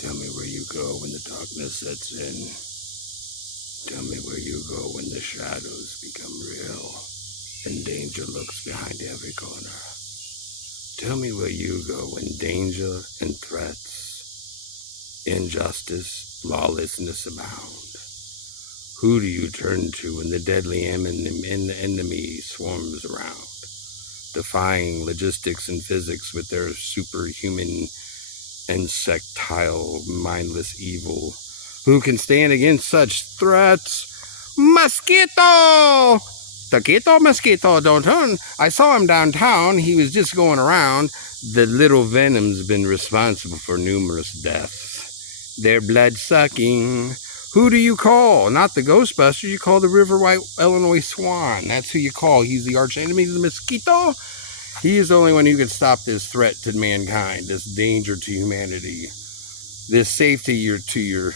Tell me where you go when the darkness sets in. Tell me where you go when the shadows become real and danger lurks behind every corner. Tell me where you go when danger and threats, injustice, lawlessness abound. Who do you turn to when the deadly enemy swarms around, defying logistics and physics with their superhuman insectile, mindless evil? Who can stand against such threats? Mosquito! Taquito Mosquito, don't turn. I saw him downtown. He was just going around. The little venom's been responsible for numerous deaths. They're blood-sucking. Who do you call? Not the Ghostbusters. You call the River White Illinois Swan. That's who you call. He's the arch enemy of the mosquito. He is the only one who can stop this threat to mankind, this danger to humanity, this safety to your